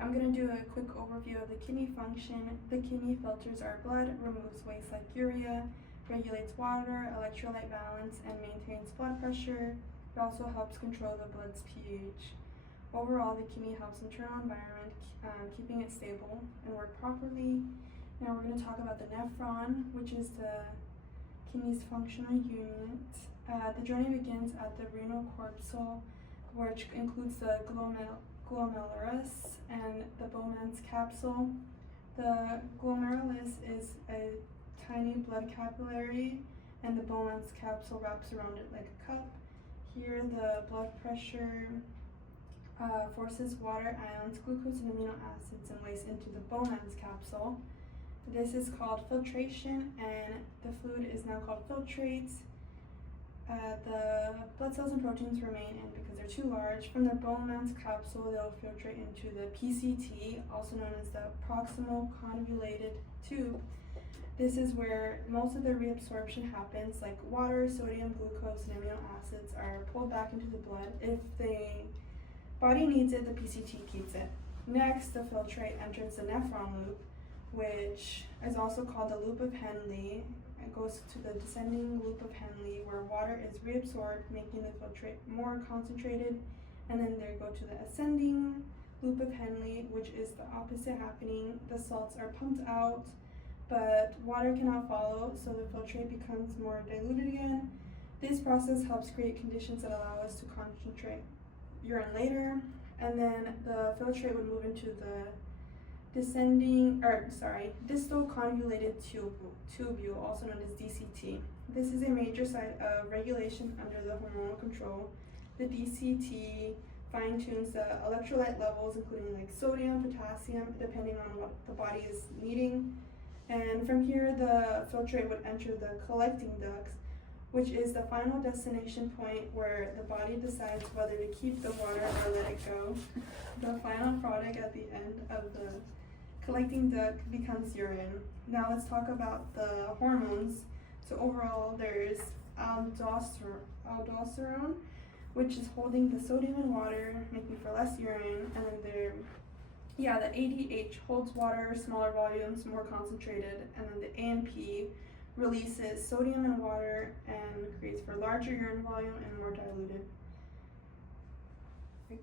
I'm going to do a quick overview of the kidney function. The kidney filters our blood, removes waste like urea, regulates water, electrolyte balance, and maintains blood pressure. It also helps control the blood's pH. Overall, the kidney helps internal environment, keeping it stable and work properly. Now we're going to talk about the nephron, which is the kidney's functional unit. The journey begins at the renal corpuscle, which includes the glomerulus and the Bowman's capsule. The glomerulus is a tiny blood capillary, and the Bowman's capsule wraps around it like a cup. Here, the blood pressure forces water, ions, glucose, and amino acids and waste into the Bowman's capsule. This is called filtration, and the fluid is now called filtrates. The blood cells and proteins remain in because they're too large. From the Bowman's capsule, they'll filtrate into the PCT, also known as the proximal convoluted tube. This is where most of the reabsorption happens, like water, sodium, glucose, and amino acids are pulled back into the blood. If the body needs it, the PCT keeps it. Next, the filtrate enters the nephron loop, which is also called the loop of Henle. It goes to the descending loop of Henle, where water is reabsorbed, making the filtrate more concentrated, and then they go to the ascending loop of Henle, which is the opposite happening. The salts are pumped out, but water cannot follow, so the filtrate becomes more diluted again. This process helps create conditions that allow us to concentrate urine later, and then the filtrate would move into the distal convoluted tubule, also known as DCT. This is a major site of regulation under the hormonal control. The DCT fine-tunes the electrolyte levels, including like sodium, potassium, depending on what the body is needing. And from here, the filtrate would enter the collecting ducts, which is the final destination point where the body decides whether to keep the water or let it go. The final product at the end of the collecting duct becomes urine. Now let's talk about the hormones. So overall, there's aldosterone, which is holding the sodium in water, making for less urine, and then the ADH holds water, smaller volumes, more concentrated, and then the ANP releases sodium and water and creates for larger urine volume and more diluted.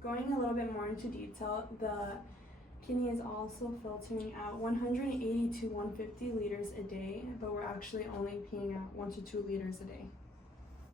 Going a little bit more into detail, the kidney is also filtering out 180 to 150 liters a day, but we're actually only peeing out 1 to 2 liters a day.